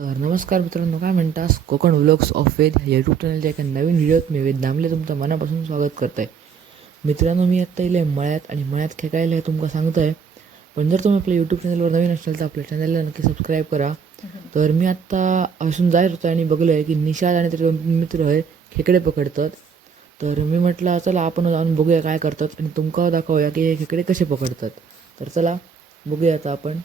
तर नमस्कार मित्रांनो काय म्हणतास? कोकण व्लॉग्स ऑफ वेद ह्या यूट्यूब चॅनलच्या एका नवीन व्हिडिओत मी वेद दामले तुमचं मनापासून स्वागत करत आहे मित्रांनो मी आत्ता इले मळ्यात आणि मळ्यात खेळायला हे तुमका सांगतो आहे पण जर तुम्ही आपल्या यूट्यूब चॅनलवर नवीन असाल तर आपल्या चॅनलला नक्की सबस्क्राईब करा. तर मी आत्ता असून जायत होतो आणि बघलो आहे की निषाद आणि त्याचे मित्र आहे खेकडे पकडतात. तर मी म्हटलं चला आपण जाऊन बघूया काय करतात आणि तुमका दाखवूया की हे खेकडे कसे पकडतात. तर चला बघूया आता आपण.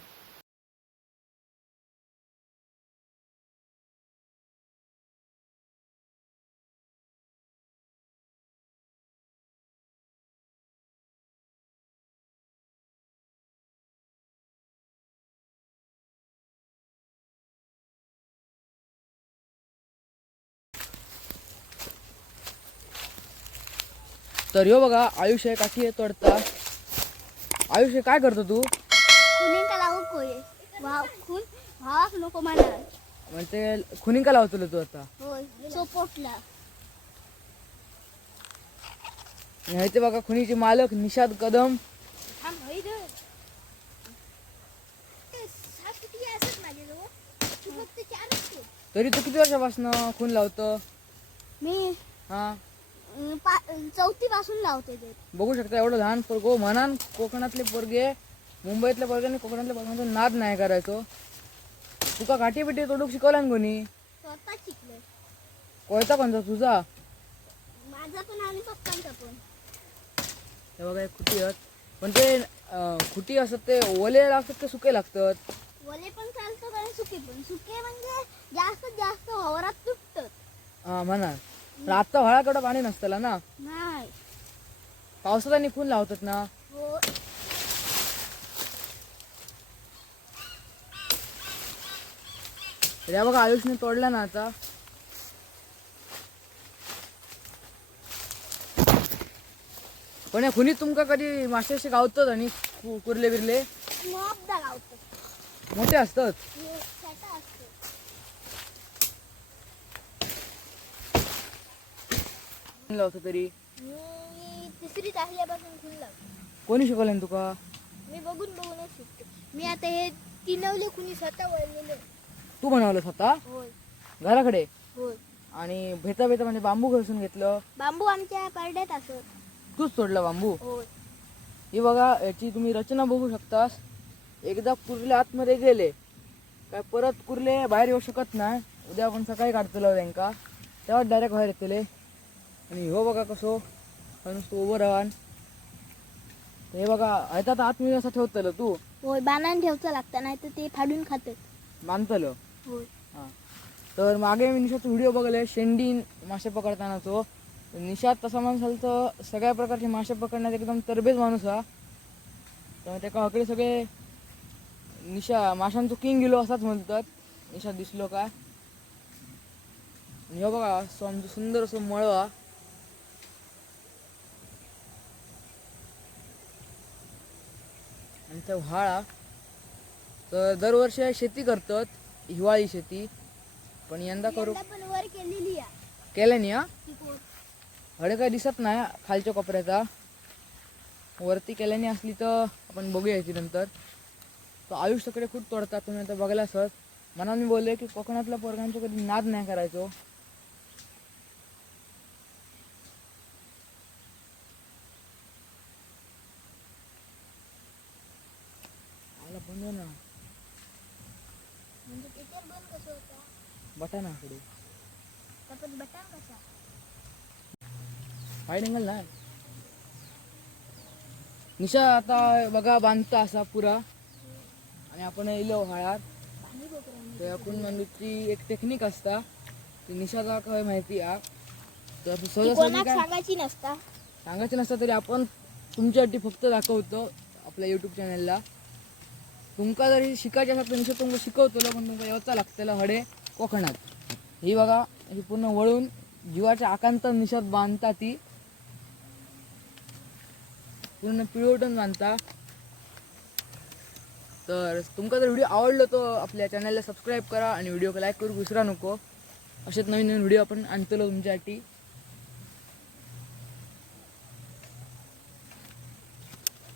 तर यो बघा आयुष्य काठी तोडता. आयुष्य काय करतो तू? खुनिंका लावू कोये भाव खून भावाक नको म्हणा म्हणजे खुनिंका लावतो तू आता. होय सोपोटला माहिती बघा खुनीचे मालक निषाद कदम. तू ठेव. तरी तू किती वर्षापासून खून लावतो? मी? हा? चौथी पासून लावते ते. बघू शकता एवढं लहान पोरगो म्हणान कोकणातले पोरगे मुंबईतल्या पोरग्यांनी कोकणातल्या पोरगांचा नाद नाही करायचो. तुका काठी बिठी तोडूक शिकवला ना कोणी? स्वतः शिकले. कोयता कोणता? तुझा? माझा पण आणि पप्पांचा पण. हे बघा हे खुटी आहेत. पण ते अं, खुटी असतात ते ओले लागतात ते सुके लागतात? वले पण चालतात आणि सुके पण. सुके म्हणजे जास्त जास्त वावरात तुटतात. हा म्हणा. पण आता व्हाळाकडं पाणी नसतं ना? नाही. पावसात आणि खून लावतात ना? हो. बघा आयुषने तोडला ना आता. पण या खुनीत तुमका कधी माशाशी गावतात आणि कु- कुर्ले बिरले मोठे असतात? हे तरी. मी तिसरीत असल्यापासून खून लावतो कोणी शिकवलं तुका? मी बघून बघूनच शिकतो. मी आता हे तिनवले कुणी स्वतः वळलेले तू बनवलं स्वतः? होय. घराकडे? होय. आणि भेता भेता म्हणजे बांबू घरसून घेतलं? बांबू आमच्या परड्यात असत तूच तोडला बांबू? होय. ही बघा याची तुम्ही रचना बघू शकतास. एकदा कुर्ले आतमध्ये गेले. काय परत कुर्ले बाहेर येऊ शकत नाही. उद्या आपण सकाळी काढतलो त्यांका तेव्हा डायरेक्ट बाहेर येतले आणि हो बघा कसो नुसतं उभं राहान हे बघा हातात आतमध्ये असं ठेवतलं तू. होय बाणान ठेवचं लागतं नाही तर ते फाडून खातात. मानतलं होय. हां. तर मागे मी निशाचा व्हिडिओ बघले शेंडी मासे पकडताना तो. निशात तसा माणूस तर सगळ्या प्रकारचे मासे पकडण्यात एकदम तरबेज माणूस हा. तर त्याका हकडे सगळे निशा माशांचो किंग गेलो असाच म्हणतात. निशा दिसलो काय आणि हो बघा आमचं सुंदर असं मळ त्या व्हाळा तर दरवर्षी शेती करतात हिवाळी शेती. पण यंदा करू केलं नाही हा? ती. हडे काय दिसत नाही खालच्या कोपऱ्याचा. वरती केल्याने असली तर आपण बघूया याची नंतर. तर आयुष तिकडे खूप तोडतात तुम्ही आता बघायला सर. मला मी बोलले की कोकणातल्या पोरगांचा कधी नाद नाही करायचो आला बंद हो ना म्हणजे त्याच्यावर बंद कसं होता बटा ना इकडे आपण बटान कसा फाईट निघाल ना? निशा आता बघा बांधता असा पुरा. आणि आपण येलो कोकराने ते आपण म्हणजे ती एक टेक्निक असता. ती निशाला काय माहिती आ तर सहजासहजी काय? सांगायची नसता. सांगायचं नसतं तरी आपण तुमच्यासाठी फक्त दाखवतो आपल्या यूट्यूब चॅनलला तुमका जरी शिकायचे असेल तर निशा तुमका शिकवतो पण तुमका यावचा लागतेला हडे कोकणात. ही बघा ही पूर्ण वळून जीवाच्या आकांत निशात बांधता ती. पूर्ण पिळवटून बांधता. तर तुमका जर व्हिडिओ आवडलो तर आपल्या चॅनलला सबस्क्राईब करा आणि व्हिडिओ लाईक करू विसरा नको. असेच नवीन नवीन व्हिडिओ आपण आणतलो तुमच्यासाठी.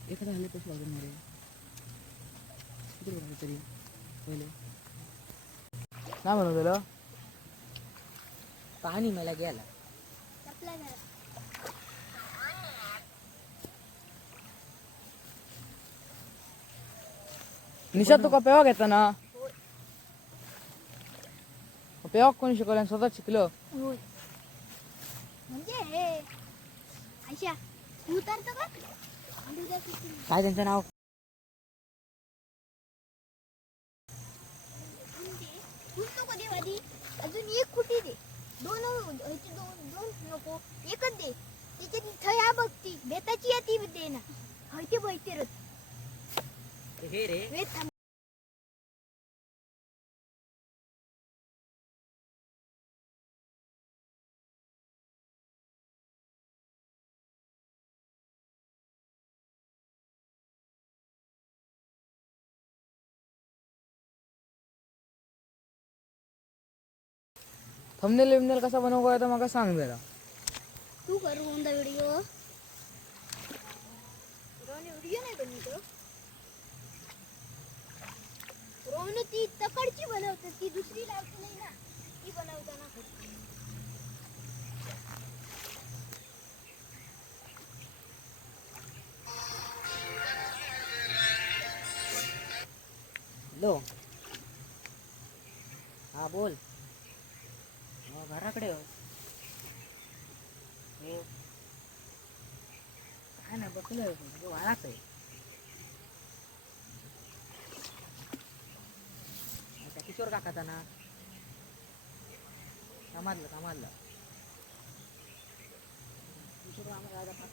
एखादा हल्ले कसं वाजून तरी? पहिले. नाही बनवलेलं पाणी मला गेला निशा तुका पेवा घेता ना पेवा कोणी शिकवलं स्वतः शिकलं होय म्हणजे हे आयशा तू उतरतो का आणि उद्या सुट्टी. काय त्यांचं नाव उलटो कधी मधी अजून एक खुटी दे दोन ह्याची दोन दोन नको एकच दे त्याच्यात थया बघती बेताची आहे ती दे ना हयती बघते रत हे रे वेत थांब. थंबनेल विमनेल कसा बनवू तर मला सांग जरा तू करू कोणता व्हिडिओ व्हिडिओ नाही बनवतो रोहन ती तकडची बनवते ती दुसरी लावते नाही ना. ती बनवताना. हॅलो हा बोल. हो, घराकडे हो. हो. काय ना बसलोय. वाळाच आहे त्या किशोर काकाचा ना समाजलं समाजलं किशोर आम्हाला आता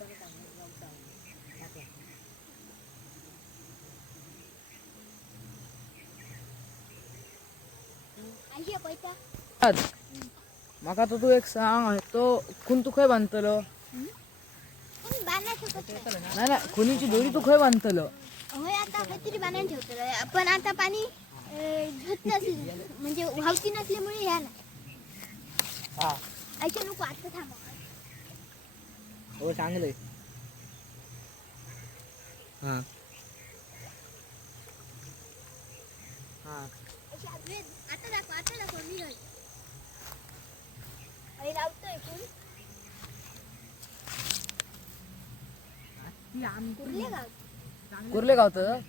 माका तो तू एक सांग तो खून तू खंय बांधतलो? नाही नाही खुनीची दोरी तू खंय बांधतलो? होय आता काहीतरी बांधून ठेवतो पण आता पाणी घेत नसले म्हणजे व्हावती नसल्यामुळे ह्या ना हा. आयशा नको आता थांबा. हो चांगलंय. हा. हा. आता दाखव आता दाखव मी लावतोय कोण कुर्ले गाव कुर्ले गावतं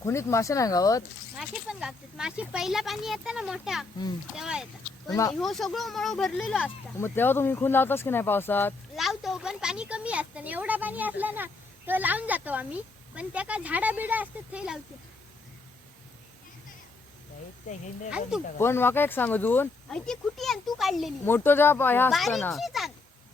खुनीत मासे नाही गावात? मासे पण गावतात. मासे पहिला पाणी येतं ना मोठ्या हम्म. तेव्हा येतात ह्यो सगळं मळो भरलेलो असतं. मग तेव्हा तुम्ही खून लावतास की नाही पावसात? लावतो पण पाणी कमी असतं. एवढा पाणी असलं ना तर लावून जातो आम्ही. पण त्या का झाडा बिडा असतात ते लावते. पण माका एक सांग अजून. ती खुटी आणि तू काढलेली. मोठं ह्या असताना.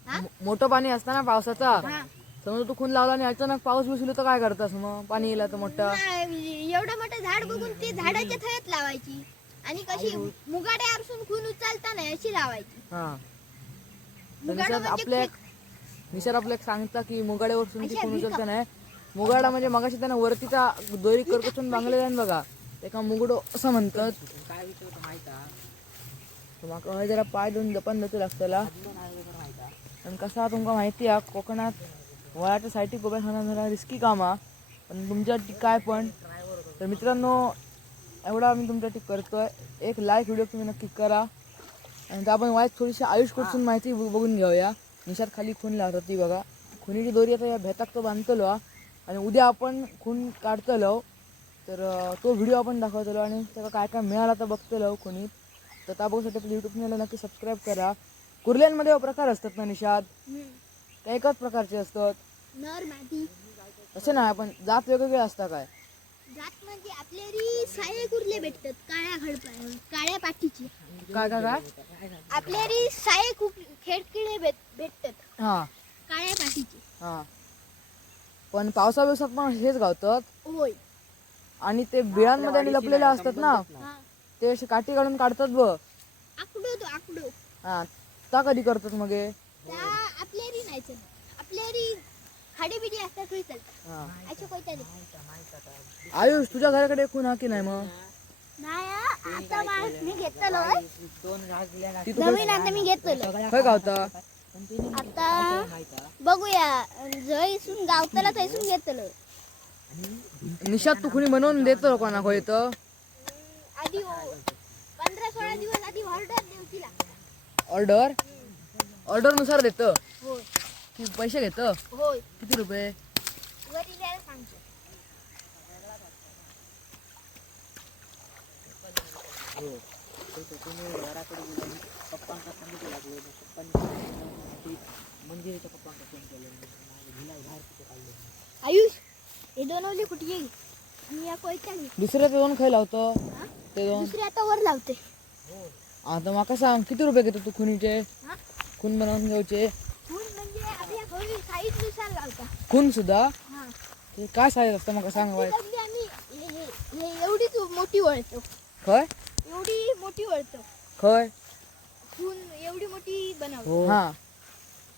हा? मोठं पाणी असताना पावसाचा? हा. समजा तू खून लावला आणि अचानक पाऊस बिसलो तर काय करतास मग? पाणी येईल तर मोठं. नाही, एवढं मोठं झाड बघून ते झाडाच्या थयत लावायची. आणि कशी मुगाडे आरसून खून उचलता नाही अशी लावायची. हा. तर मुगाडं निशात म्हणजे आपल्या निशात आपल्या एक सांगता की मुगाड्यावर ती अशा खून भिका. उचलता नाही मुगाडा म्हणजे मगाशी त्यानं वरतीचा दोरी करकचून बांगले जाईन बघा. एका मुगडो असं म्हणतात. काय विचारतो माहिती आहे? जरा पाय दोन जपान जातो लागतला आदलो नाही वेगळं माहिती आहे? आणि कसा तुमका माहिती आहे? कोकणात वयाच्या सायटी गोब्या खाणं जरा रिस्की काम हा. पण तुमच्यासाठी काय पण. तर मित्रांनो एवढा आम्ही तुमच्यासाठी करतोय. एक लाईक व्हिडिओ तुम्ही नक्की करा. आणि तर आपण वाईट थोडीशी आयुष कडसून माहिती ब- बघून घेऊया. निशात खाली खून लागतो ती बघा. खुनीची दोरी आता या भेताक तो बांधतलो हा. आणि उद्या आपण खून काढतलो. तर तो व्हिडिओ आपण दाखवतलो आणि त्याला काय काय मिळाला तर बघतलो खुनीत. तर त्या बघूसाठी आपल्या युट्यूब चॅनलला नक्की सबस्क्राईब करा. कुर्ल्यांमध्ये प्रकार असतात ना निषाद? त्या एकाच प्रकारचे असतात. नर मादी तसे नाही आपण जात वेगवेगळे असतात काय? जात म्हणजे साये कुर्ले भेटतात काळ्या काळ्या पाठीची. काय काय काय? आपल्यारी साये खूप खेडकिडे भेट भेटतात हा. काळ्या पाठीची. हा. पण पावसा दिवसात पण हेच गावतात. होय. आणि ते बिळांमध्ये आणि लपलेले असतात ना हा. ते असे काठी काढून काढतात ब आकडो तो आकडो. हा. त्या कधी करतात मग हे? आपल्यारी खाडी बिडी असतात चालतात हा. कोणत्या? आयुष तुझ्या घराकडे खून हा की नाही मग? नाही हा, आता मा- ना ती तू नवीन आता मी खय गावता आता? बघूया. जयसून गावताला थैसून घेतलोय निशात तू कुणी बनवून देतो लोकांना होय तर आधी हो. पण ऑर्डर ऑर्डरनुसार देतं? होय. की पैसे घेतं? होय. किती रुपये? वरी द्यायला सांगतो. तुम्ही घराकडे गेला पप्पांका सांगितलं लागले पप्पांनी मंदिराच्या पप्पांका फोन केले भिलाई बाहेर कुठे काढले आयुष हे दोन ओली कुठे येईल मी या कोयत्या दुसऱ्या ते दोन खाय लावतो. हा? ते दोन. दुसरी आता वर लावते. आता माका सांग किती रुपये घेतो तू खुनीचे? हा? खून बनवून घ्यायचे फूल म्हणजे आपल्या घरी खून सुद्धा? हा. ते काय साईज असतं माका सांग आम्ही हे- हे- हे एवढीच मोठी वळतो. खय? एवढी मोठी वळतो. खय? खून एवढी मोठी बनवतो. हा.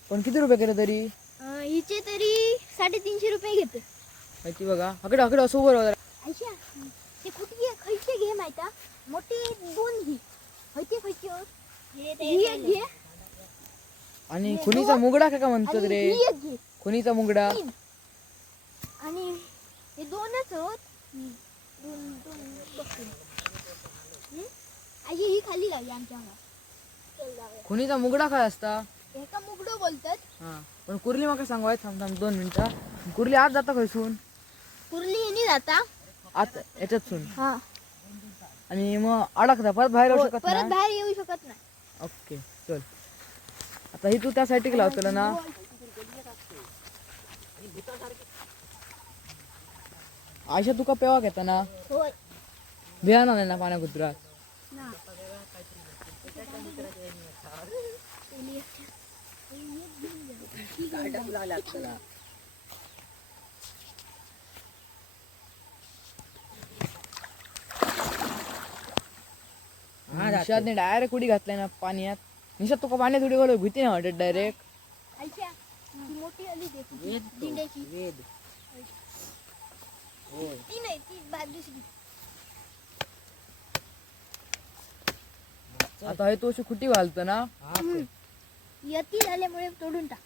पण किती रुपये केलं तरी? अं, हिचे तरी साडेतीनशे रुपये घेते. माहिती बघा. अकडे अकडे असं उभं राहा जरा. ते कुठे खयचे घे माहिता. मोठी दोन घे. खयचे खयचे हो? ही एक घे. आणि खुनीचा मुगडा काय का म्हणतात आणि रे? ही एक घे. खुनीचा मुगडा? तीन. आणि हे दोनच होत. दोन दोन. हम्म? ही खाली लावली आमच्या अंगावर खुनीचा मुगडा काय असता? एका मुगडो बोलतात. हा. पण कुर्ली माका सांगवाय थांब थांब दोन मिनिटं. कुर्ली आज जाता खयसून कुर्ली येणी जाता. आत याच्यात सून हा. आणि मग अडकता परत बाहेर येऊ शकत परत नाही? बाहेर येऊ शकत नाही. ओके चल. आता ही तू त्या साईडला लावतलं ना? आयशा तुका पेवा घेता ना? होय. बिया ना ना पाण्या कुत्र्यात? ना. निशादने डायरेक्ट उडी घातलाय ना पाण्यात. निशाद तुका पाण्यात उडी घालू भीती नाही वाटत डायरेक्ट ते ती नाही ती दुसरी. आता हे तू अशी खुटी घालतो ना? यती झाल्यामुळे तोडून टाक.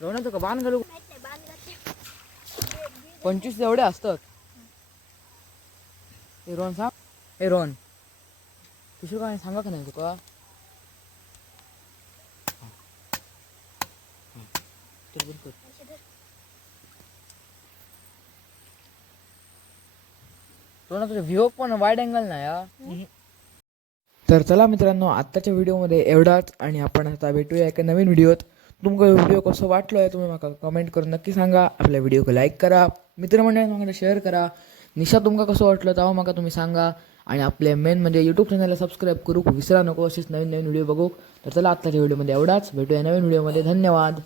रोहन तुका बाण घालू? माहीत नाही बांध घातले पंचवीस एवढे असतात. हे रोहन सांग. हे रोहन. दुसरं काय सांगा का नाही तुका? तुझं व्ह्यू पण वाईड अँगल नाही हा. तर चला मित्रांनो आत्ताच्या व्हिडिओमध्ये एवढाच आणि आपण आता भेटूया एका नवीन व्हिडिओत. तुमका व्हिडिओ कसं वाटलो आहे तुम्ही म्हाका कमेंट करून नक्की सांगा. आपल्या व्हिडिओको लाईक करा. मित्रमंडळांना म्हाका शेअर करा. निशा तुमका कसं वाटलं तेव्हा म्हाका तुम्ही सांगा. आणि आपले मेन म्हणजे यूट्यूब चॅनलला सबस्क्राईब करू विसरा नको असेच नवीन नवीन व्हिडिओ बघू तर चला आत्ताच्या व्हिडिओमध्ये एवढाच. भेटूया नवीन व्हिडिओमध्ये. धन्यवाद.